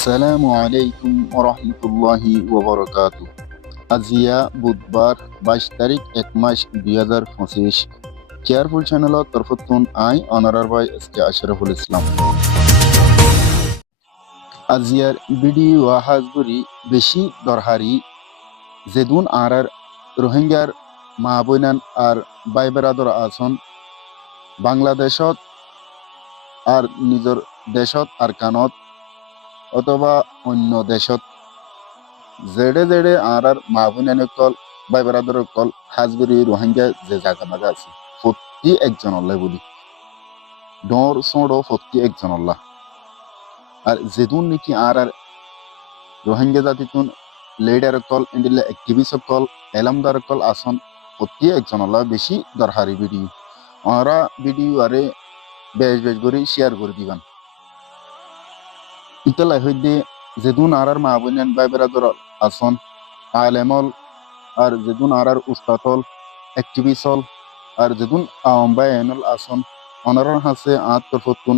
আসসালামু আলাইকুম ওরহমতুল্লাহি ওবরকাতু। আজিয়া বুধবার 22 তারিখ 1 মাস 2025 কেয়ারফুল চ্যানেলত তরফতুন আই অনারার ভাই এসকে আশরাফুল ইসলাম। আজিয়ার ভিডিও হাজগুড়ি বেশি দরহারি যেদুন আর রোহিঙ্গার মা বইনান আর বাই বেড়াদর আসন বাংলাদেশত আর নিজর দেশত আর কানত অথবা অন্য দেশত জেডে জেডে আর মা বোনের কল বাই বেড়াদর কল হাজগুড়ি রোহিঙ্গা যে জায়গা মাঝে আছে প্রতি একজন আল্লাহ বলি ডর সোঁড়ো প্রতি একজন আল্লাহ আর যেদুন নাকি আর রোহিঙ্গা জাতিতুন লিডার কল ইন্ডিয়া অ্যাক্টিভিস্ট কল এলামদার কল আসন প্রতি একজন আল্লাহ বেশি দরকারি ভিডিও ওরা ভিডিও আরে বেশ বেশ করে শেয়ার করে দিবান ইতলাই হইতে যেদুন আর মা বোনের বাই বেড়াদর আসন আলেমল আর যেদুন আর উস্তাদল অ্যাক্টিভিস্টল আর যেদুন আওয়ামবায়নল আসন অনারর হাসে আত্মফতুন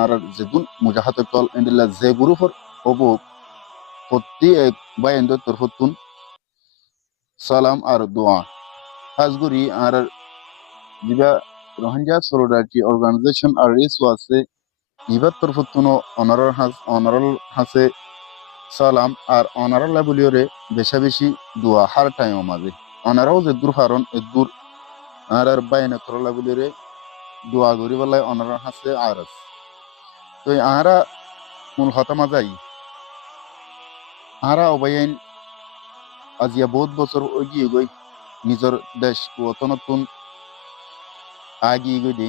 আর যেদুন মুজাহাতকল ইন্ডিল্লা যে গ্রুপর অবু প্রতি এক বায়ন্দ তরফতুন সালাম আর দোয়া হাজগুড়ি আর জিবা রোহিঙ্গা সলিডারিটি অর্গানাইজেশন আর রেস আছে ইবার তরফতুন অনারল হাসে সালাম আর অনারল বলিওরে বেশা বেশি দোয়া হার টাইম মাঝে অনারাও যে দূর হারণ এদুর আর বাইনা করলা বলিওরে দোয়া করি বলাই অনারল হাসে আর তো আহারা মূল হতামা যাই আহারা অবাইন আজিয়া বহুত বছর এগিয়ে গই নিজের দেশ নতুন আগিয়ে গই দি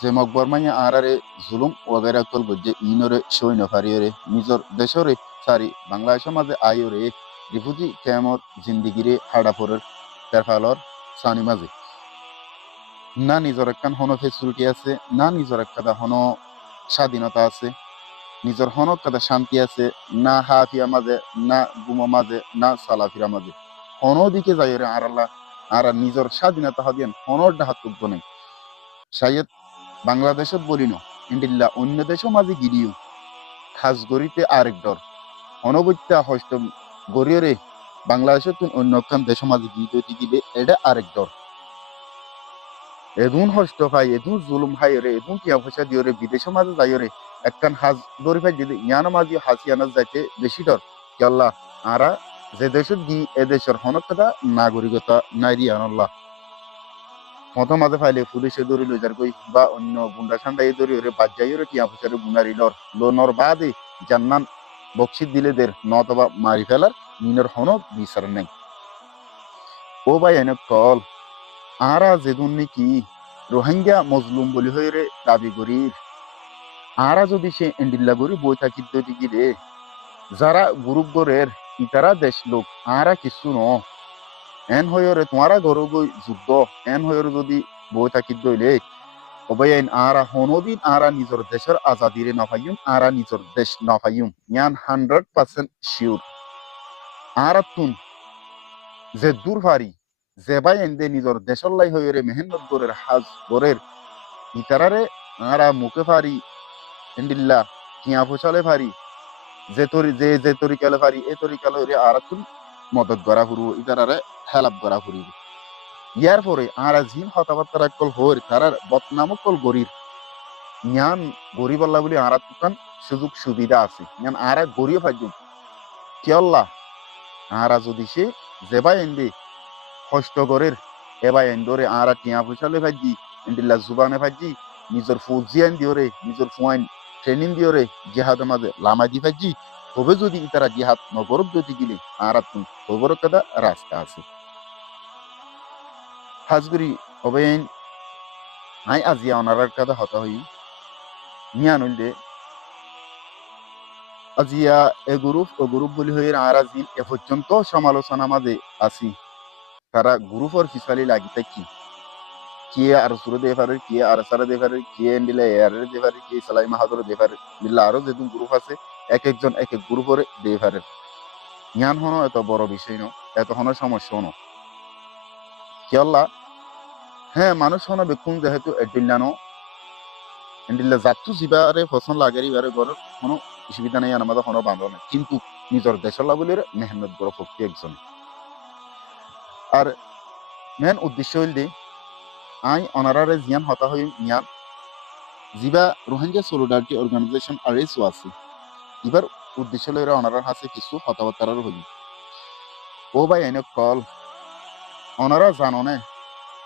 যে মকবর মাইয়া আহারে জুলুম ওগেরা কল গজ্জে ইনরে সৈন্য ফারিয়রে নিজের দেশরে সারি বাংলাদেশের মাঝে আইরে রিফুজি ক্যামত জিন্দিগিরে হাডাফরের তেরফালর সানি মাঝে না নিজের একখান হন ফেসিলিটি আছে না নিজের একটা হন স্বাধীনতা আছে নিজের হনক কাদা শান্তি আছে না হাফিয়া মাঝে না গুমা মাঝে না সালাফিরা মাঝে হন দিকে যাই রে আর আল্লাহ আর নিজের স্বাধীনতা হাদিয়ান হনর ডাহাতুব্য নেই শায়দ বাংলাদেশত বলি ন ইন্ডিল্লা অন্য দেশও মাঝে গিরিও খাস গড়িতে আরেক ডর অনবত্যা হস্ত গড়িয়ে বাংলাদেশত অন্য একখান দেশ মাঝে গিয়ে গিলে এটা আরেক ডর এদুন হস্ত ভাই এদুন জুলুম ভাই রে এদুন টিয়া পয়সা দিয়ে রে বিদেশের মাঝে যাই রে একখান হাজ দরি ভাই যদি ইয়ানো মাঝে হাসিয়ানা যাইতে বেশি ডর কি আল্লাহ আরা যে দেশত গি এ দেশের হনকতা নাগরিকতা নাই রি আল্লাহ মতো মাঝে ফাইলে পুলিশে দৌড়ি লই যার কই বা অন্য গুন্ডা সান্ডা এই দৌড়ি রে বাদ যাই রে টিয়া পয়সা রে বুনারি লর লোনর বাদে জান্নান বকশিত দিলে দের নতবা মারি ফেলার মিনর হনক বিচার নেই ও ভাই এনে কল আরা যেদুন নাকি রোহিঙ্গা মজলুম বলি হয়ে রে দাবি করি আরা যদি সে এন্ডিল্লা করি বই থাকি গিরে যারা গ্রুপ গরের ইতারা দেশ লোক আরা কিছু ন এন হয়ে রে তোমারা গরু গই যুদ্ধ এন হয়ে যদি বই থাকি দইলে অবাই আইন আরা হনদিন আরা নিজের দেশের আজাদিরে নফাইম আরা নিজের দেশ নফাইম ইয়ান 100% শিওর আরা তুন যে দূর ভারি যে বাই এন্দে নিজের দেশের লাই হয়ে রে মেহনত গরের হাজ গরের ইতারারে আরা মুখে ফারি এন্ডিল্লা কিয়া ফসলে ফারি যে তরিকালে ফারি এ তরিকালে হইরে আরা তুন মদত গড়া ফুরব ইতারারে হেলাপ গড়া ফুরিব ইয়ার পরে আরা জিন হতাবার্তারা কল হর তারার বদনাম কল গরির ইয়ান গরিব আল্লাহ বলি আরা তুকান সুযোগ সুবিধা আছে ইয়ান আরা গরিব ফাইজুম কি আল্লাহ আরা যদি সে যেবা এন্ডে কষ্ট গরের এবা এন্ডরে আরা টিয়া ফসলে ফাইজি এন্ডিল্লা জুবানে ফাইজি নিজের ফৌজিয়ান দিওরে নিজের ফুয়াইন ট্রেনিং দিওরে জিহাদের মাঝে লামা দি ফাইজি তবে যদি ইতারা জিহাদ নগরব যদি গিলে আরা তুন খবর কাদা রাস্তা আছে হাজগুড়ি অবেন আই আজিয়া অনারার কাদা হতা হই নিয়ান হইলে আজিয়া এ গ্রুপ বলি হয়ে আরা জিন এ পর্যন্ত সমালোচনা মাঝে আছি তারা গ্রুপর ফিসালি লাগি থাকি কে আর সুরে দে পারে কে আর সারা দে পারে কে এন্ডিলে এয়ার দে পারে কে সালাই মাহাদুর দে পারে বিল্লা আরো যেদুন গ্রুপ আছে এক একজন এক এক গ্রুপরে দে পারে জ্ঞান হনো এত বড় বিষয় ন এত হনো সমস্যা হনো কি আল্লাহ হ্যাঁ মানুষ হনো বেকুন যেহেতু এডিল্লানো এন্ডিল্লা জাতু জিবারে ফসল লাগেরি বারে গর হনো অসুবিধা নাই আমাদের কোনো বান্ধব নাই কিন্তু নিজের দেশের লাভলের মেহনত করে প্রতি একজন আর মেন উদ্দেশ্য হইল দে আই অনারারে জিয়ান হতা হই মিয়ান জিবা রোহিঙ্গা সলিডারিটি অর্গানাইজেশন আরএসও আছে এবার উদ্দেশ্য লইরা অনারার হাতে কিছু হতাবার্তার হইল ও ভাই এনে কল অনারা জানো না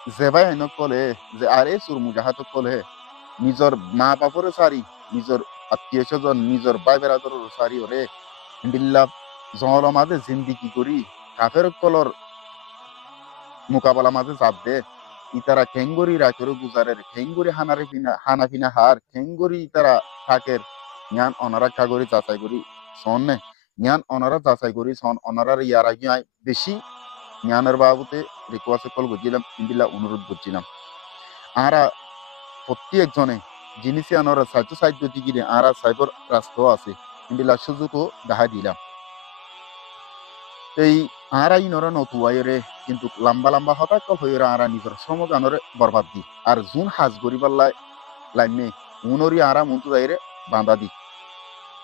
যে ভাই এনে কলে যে আরএসওর মুজাহাত কলে নিজের মা বাপরে সারি নিজের আত্মীয় স্বজন নিজের ভাই বেড়াদর সারি ওরে বিল্লা জল মাঝে জিন্দিগি করি কাফের কলর মোকাবেলা মাঝে চাপ দে ইতারা খেঙ্গরি রাখের গুজারের খেঙ্গরি হানা ফিনা হার খেঙ্গরি ইতারা থাকের জ্ঞান অনারা কাগরি যাচাই করি শোন নে জ্ঞান অনারা যাচাই করি শোন অনারার ইয়ার আগে বেশি জ্ঞানের বাবুতে রিকোয়েস্ট কল বুঝছিলাম ইন্দিল্লা অনুরোধ করছিলাম আরা প্রতি একজনে জিনিসে আনারা সাহায্য দিগিরে আরা সাইবর রাস্তা আছে ইন্দিল্লা সুযোগও দেখা দিলাম এই আরা ইনরা নতুয়াইরে কিন্তু লম্বা লম্বা হতাকল হইরা আরা নিজের সমগানরে বরবাদ দি আর জুন হাজ গরিবার লাইমে উনরি আরা মন্তু যাইরে বাঁধা দি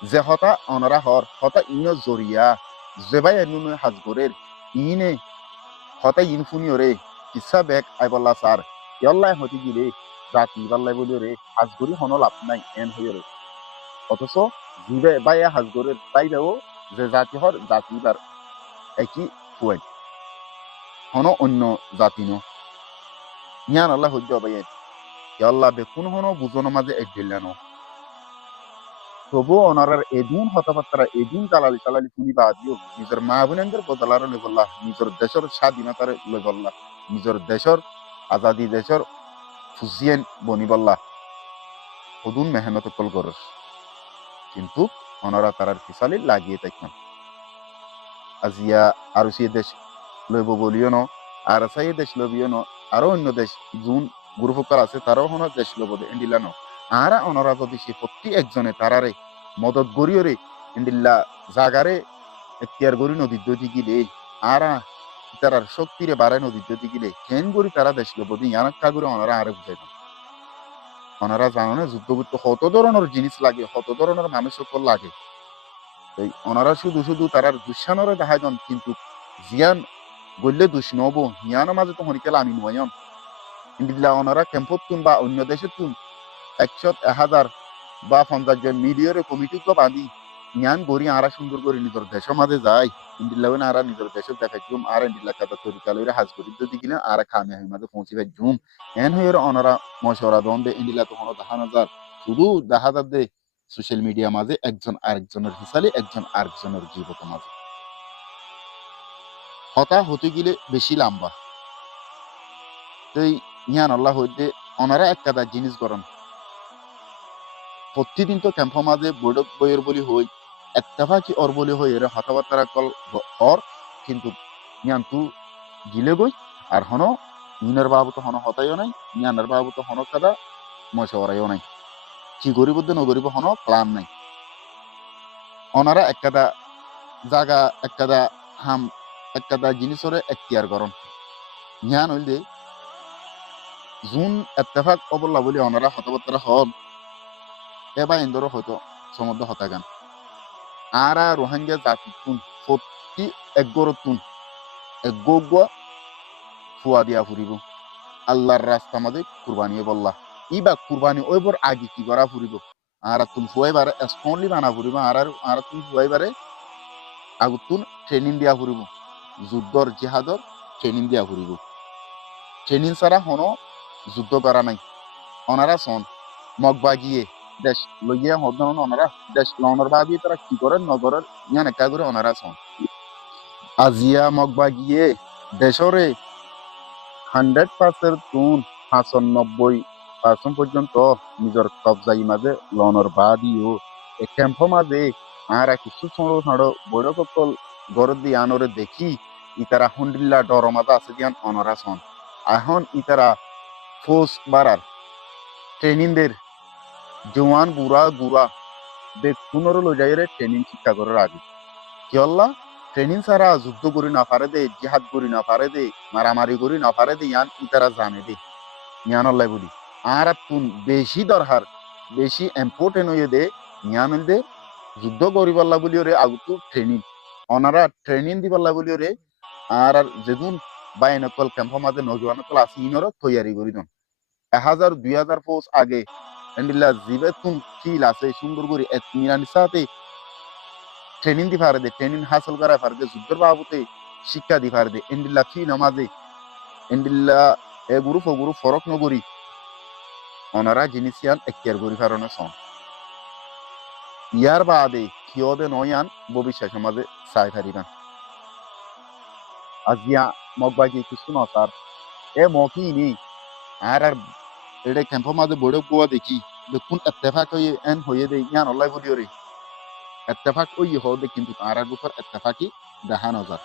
যে হতা অনরা হর হতা ইন জরিয়া যেবাই এনুন হাজ গরের ইনে হতা ইনফুনি ওরে কিসা বেক আইবল্লা সার ইয়াল্লাই হতি গিরে জাতি বাল্লাই বলি রে হাজ গরি হন লাভ নাই এন হইরে অথচ জিবে বাইয়া হাজ গরের বাইবেও যে জাতি হর জাতিবার একই ফুয়াই হন অন্য জাতি ন ইয়ান আল্লাহ হইতে হবে আল্লাহ বেকুন হন বুঝন মাঝে এক দিল্লানো তবু অনারার এদিন হতাবার্তারা এদিন চালালি শুনি বা দিও নিজের মা বোনের বদলার লেবল্লা নিজের দেশের স্বাধীনতার লেবল্লা নিজের দেশের আজাদি দেশের ফুজিয়েন বনিবল্লা সদুন মেহনত কল করস কিন্তু অনারা তারার ফিসালি লাগিয়ে থাকলাম আজিয়া আরো সে দেশ লইব বলিও ন আর সাই দেশ লবিও ন আরো অন্য দেশ জুন গুরুফকার আছে তারাও হন দেশ লব এন্ডিলা ন আরা অনারা যদি সে প্রতি একজনে তারারে মদত গড়িয়রে এন্ডিল্লা জাগারে এখতিয়ার গড়ি নদীর দতি গিলে আরা তারার শক্তিরে বাড়ায় নদীর দতি গিলে কেন গড়ি তারা দেশ লব ইয়ানক্কা করে অনারা আরে বুঝাই অনারা জানো না যুদ্ধ করতে কত ধরনের জিনিস লাগে কত ধরনের মানুষ সকল লাগে এই ওনারা শুধু তারার দুঃসানরে দেখায় যান কিন্তু জিয়ান গল্লে দুষ নব হিয়ানোর মাঝে তো হরিকেল আমি নয়ন ইন্দিল্লা ওনারা ক্যাম্পত তুন বা অন্য দেশে তুন 100 1000 বা 50 জন মিডিয়ারে কমিটি তো বাঁধি জ্ঞান গড়ি আরা সুন্দর করে নিজের দেশের মাঝে যায় ইন্দিল্লা আরা নিজের দেশের দেখাই জুম আর ইন্দিল্লা কাদা তরিকালইরে হাজ করি যদি কিনা আর খামে হাই মাঝে পৌঁছে ভাই জুম এন হইর ওনারা মশওরা দন্দে ইন্দিল্লা তো কোনো দেখা নজার শুধু দেখা যাবে সোশ্যাল মিডিয়া মাঝে একজন আরেকজনের হিসালে একজন আরেকজনের জীবত মাঝে হতা হতে গেলে বেশি লম্বা তাই ইয়ান আল্লাহ হইতে ওনারা একটা জিনিস করেন প্রতিদিন তো ক্যাম্প মাঝে বৈঠক বইয়ের বলি হই একটাফাকি অর বলি হই এর হতাবার্তারা কল অর কিন্তু ইয়ান তু গিলে গই আর হন ইনের বাবু তো হন হতাইও নাই ইয়ানের বাবু তো হন কাদা মশওয়ারাইও নাই কি গরিব নগরিব হন প্লান নাই ওনারা একটা জায়গা একটা হাম একটা জিনিসরে এখতিয়ার করন জ্ঞান হইলে জুন এত্তেফাক অবল্লা বলি ওনারা হতাবার্তারা হন এবার ইন্দোর হয়তো সমুদ্র হতাগান আরা রোহিঙ্গা জাতি তুন প্রতি একগর তুন একগ ফুয়া দিয়া ফুরিব আল্লাহর রাস্তা মাঝে কুরবানি বললা ইবা কুরবানি ওইবর আগে কি করা ফুরিব আর তুন ফুয়াইবারে স্পনলি বানা ফুরিব আর তুন ফুয়াইবারে আগুতুন ট্রেনিং দিয়া ফুরিব যুদ্ধর জিহাদর ট্রেনিং দিয়া ফুরিব ট্রেনিং ছাড়া হনো যুদ্ধ করা নাই ওনারা সন মগবা গিয়ে দেশ লইয়া হদন ওনারা দেশ লনের ভাবি তারা কি করেন নগরের ইয়ান একা করে ওনারা সন আজিয়া মগবা গিয়ে দেশরে 100% তুন 95% পর্যন্ত নিজের কবজাই মাঝে লনের বাদিও এ ক্যাম্প মাঝে আর কিছু ছোট ছোট বড় সকল গড় দিয়ে আনরে দেখি ইতারা হুন্ডিল্লা ডর মাঝে আছে দিয়ান অনরা সন এখন ইতারা ফোর্স বাড়ার ট্রেনিংদের জওয়ান গুড়া বেকুনরে লো যাইরে ট্রেনিং শিক্ষা করার আগে কি আল্লাহ ট্রেনিং ছাড়া যুদ্ধ করি না পারে দে জিহাদ করি না পারে দে মারামারি করি না পারে দে ইয়ান ইতারা জানে দে ইয়ান আল্লাহ বলি আর তুন বেশি দরকার বেশি ইম্পর্টেন্ট হয়ে দে ইয়ান দে যুদ্ধ করিবাল্লা বলি ওরে আগতো ট্রেনিং অনারা ট্রেনিং দিবাল্লা বলি ওরে আর যেদিন বাইনকল ক্যাম্প মাঝে নজওয়ানকল আছে ইনর তৈয়ারি করি দন 1000 2000 পোস্ট আগে এন্ডিল্লা জিবে তুম ফিল আছে সুন্দর করে মিনানি সাথে ট্রেনিং দি পারে দে ট্রেনিং হাসল করা পারে দে যুদ্ধের বাবুতে শিক্ষা দি পারে দে এন্ডিল্লা ফি নামাজে এন্ডিল্লা এ গ্রুপ ও গ্রুপ ফরক নগরী অনারা জিনিসিয়ান এক্তিয়ার করি পারনে সন ইয়ার বাদে কিয়দে নয়ান ভবিষ্যৎ সমাজে চাই পারিবান আজিয়া মগবাজি কিছু ন স্যার এ মকি নি আর এটা ক্যাম্প মাঝে বড় গোয়া দেখি দেখুন এত্তেফাক হয়ে এন হয়ে দে ইয়ান অল্লাই বলি ওরে এত্তেফাক ওই হদে কিন্তু আর বুফার এত্তেফাকি দেখা নজার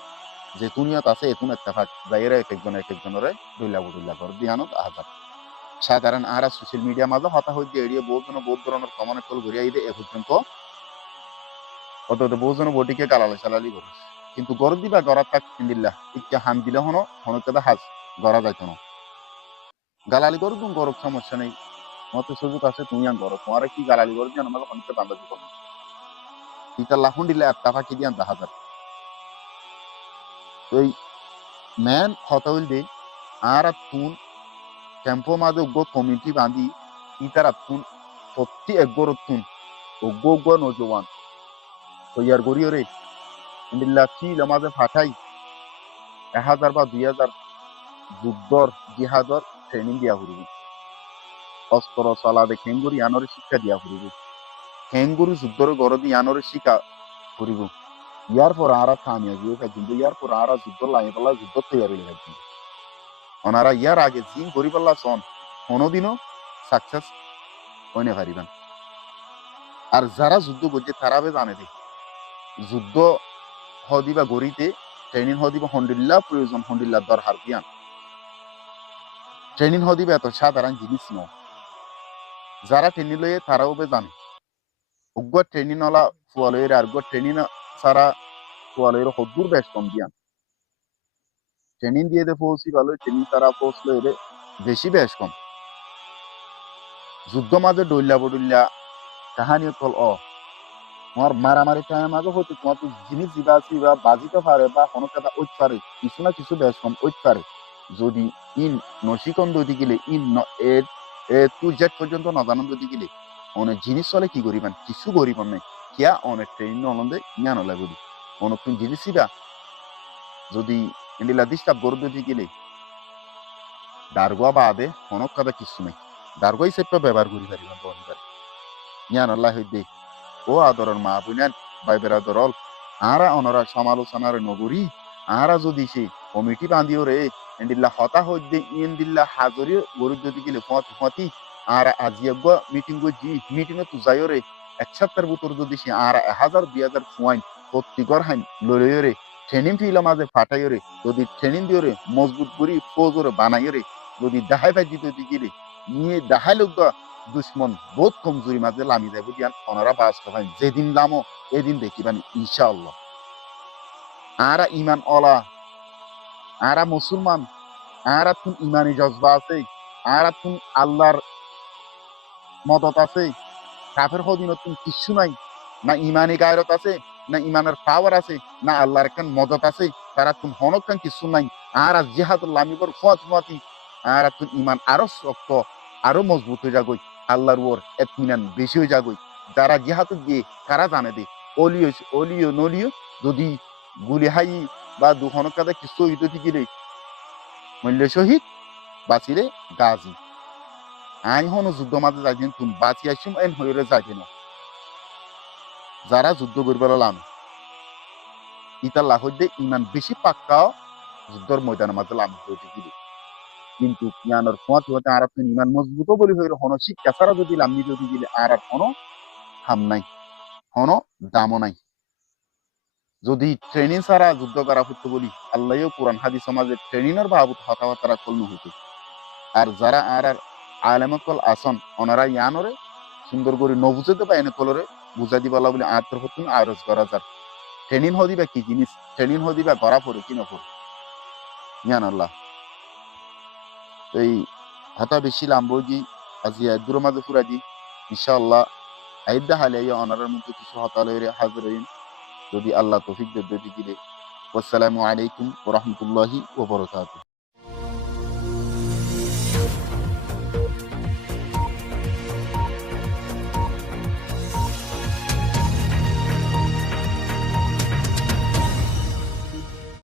যে দুনিয়াত আছে এতুন এত্তেফাক যাইরা এক একজনের দুইলা কর দিয়ানত আহাজার সাধারণ আর সোশ্যাল মিডিয়া মাঝে হতা হইতে এড়িয়ে বহুত ধরনের কমন কল ঘুরিয়ে আইদে এ পর্যন্ত অত বহুত জন বটিকে গালালে চালালি করে কিন্তু গড় দিবা গড়া তাক ইন্দিল্লা ইচ্ছা হান দিলে হনো হনকেদা হাজ গড়া যাইতো না গালালি করে তুমি গরব সমস্যা নেই মতো সুযোগ আছে তুমি আন গরব তোমার কি গালালি করে দিয়ে আমাকে হনকে বান্ধা দিব ইটা লাহুন দিলে একটা ফাঁকি দিয়ে আনতে হাজার ওই ম্যান হতা হইল দে আর তুন ক্যাম্পো মাঝে উগ্র কমিটি বাঁধি ইতার তুন সত্যি একগর তুন উগ্র নজওয়ান তৈয়ার করিও রে ইন্দিল্লা ফিল মাঝে ফাটাই 1000 বা 2000 যুদ্ধর জিহাদর ট্রেনিং দিয়া ফুরিব অস্ত্র চলাবে খেঙ্গুরি আনর শিক্ষা দিয়া ফুরিব খেঙ্গুরি যুদ্ধর গড় দিয়ে আনর শিক্ষা ফুরিব ইয়ার পর আর থামিয়া গিয়ে কিন্তু ইয়ার পর আর যুদ্ধ লাই পাল্লা যুদ্ধ তৈয়ারি লাগবে ওনারা ইয়ার আগে জিম করি পাল্লা সন কোনোদিনও সাকসেস হইনে পারিবেন আর যারা যুদ্ধ করছে তারাবে জানে দে যুদ্ধ হদিবা গড়িতে ট্রেনিং হদিবা হন্ডিল্লা প্রয়োজন হন্ডিল্লা দরকার দিয়ান ট্রেনিং হদিবা এত সাধারণ জিনিস ন যারা ট্রেনিং লয়ে তারাও বে জানে উগ্র ট্রেনিং ওলা ফুয়ালয়ের আর ট্রেনিং সারা ফুয়ালয়ের হদ্দুর বেশ কম দিয়ান ট্রেনিং দিয়ে দে পৌঁছি ভালো ট্রেনিং সারা পোস্ট লয়ে বেশি বেশ কম যুদ্ধ মাঝে ডইল্লা বডুল্লা কাহানি কল তোমার মারামারি টাইম মাঝে হয়তো তোমার তো জিনিস দিবা আছে বা বাজিতে পারে বা কোনো কথা ওই পারে কিছু না কিছু বেশ কম ওই পারে যদি ইন নসিকন দইতে গেলে এ টু জেড পর্যন্ত নজানন দইতে গেলে অনেক জিনিস চলে কি করিবেন কিছু করিবেন নাই কিয়া অনেক ট্রেনিং নলন্দে জ্ঞান হলে বলি অনেক তুমি জিনিস দিবা যদি ইন্ডিলা ডিস্টার্ব গরু দইতে গেলে দারগোয়া বাদে অনেক কথা কিছু নাই দারগোয়াই সেপটা ব্যবহার করি পারিবেন তো অনেক জ্ঞান আল্লাহ হইতে ও আদরের মা বুঝেন ভাই বেড়াদরল আরা অনরা সমালোচনার নগরী আরা যদি সে কমিটি বাঁধিও রে এন্ডিল্লা হতা হইতে ইন্দিল্লা হাজরি গরু যদি গেলে ফতি আর আজি মিটিং জি মিটিং তো যাইও রে এক সপ্তাহের ভিতর যদি সে আর 1000 2000 পয়েন্ট প্রত্যেকর হাইন লড়াইও রে ট্রেনিং ফিল মাঝে ফাটাইও রে যদি ট্রেনিং দিও রে মজবুত করি ফৌজরে বানাইও রে যদি দেখাই পাই দিতে গেলে নিয়ে দেখাই লোক দুশ্মন বহুত কমজোরি মাঝে লামি যাবো দিয়ান ওনারা বাস করেন যেদিন লামো এদিন দেখিবেন ইনশাআল্লাহ আরা ইমান অলা আরা মুসলমান আরা তুন ইমানি জজবা আছে আরা তুন আল্লাহর মদত আছে কাফের হদিনত তুন কিচ্ছু নাই না ইমানি গায়রত আছে না ইমানের পাওয়ার আছে না আল্লাহর একখান মদত আছে তারা তুন হনকান কিছু নাই আর জিহাদুল লামিবর ফুয়াতি আর তুন ইমান আরো শক্ত আরো মজবুত হয়ে যাগই আল্লাহর ওর এতমিনান বেশি হয়ে যাগই যারা জিহাদ গিয়ে কারা জানে দে অলিও নলিও যদি গুলি হাই বা দুহনক কাদা কিছু হইতে গেলে মূল্য শহীদ বাঁচিলে গাজী আইন হনো যুদ্ধ মাঝে যাইছেন তুমি বাঁচি আসুম এন হইরে যাইবে না যারা যুদ্ধ করবে লাম ইতার লাহদে ইমান বেশি পাক্কাও যুদ্ধর ময়দানের মাঝে লাম হইতে গেলে কিন্তু জ্ঞানের ফোঁয়াতে হতে আর আপনি ইমান মজবুত বলি হইলে হনো শিক্ষা ছাড়া যদি লাম্মি যদি গেলে আর হনো হাম নাই হনো দামও নাই যদি ট্রেনিং ছাড়া যুদ্ধ করা হতো বলি আল্লাহও কোরআন হাদিস সমাজে ট্রেনিংয়ের বাবদ হতাবার্তা করলে হতো আর যারা আর আলেমকল আসন ওনারা ইয়ানরে সুন্দর করে নবুঝতে পায় এনে কলরে বুঝা দিবালা বলে আত্মর হতুন আরজ করা যার ট্রেনিং হদিবা কি জিনিস ট্রেনিং হদিবা করা পড়ে কি নপড়ে ইয়ান আল্লাহ এই হতা বেশি লাম্বজি আজি দূর মাঝে ফুরা দি ইনশাআল্লাহ আইদা হালে ইয়া অনারার মধ্যে কিছু হতালয়ে হাজিরিন যদি আল্লাহ তৌফিক দেয় দিলে। আসসালামু আলাইকুম ওয়া রাহমাতুল্লাহি ওয়া বারাকাতুহু।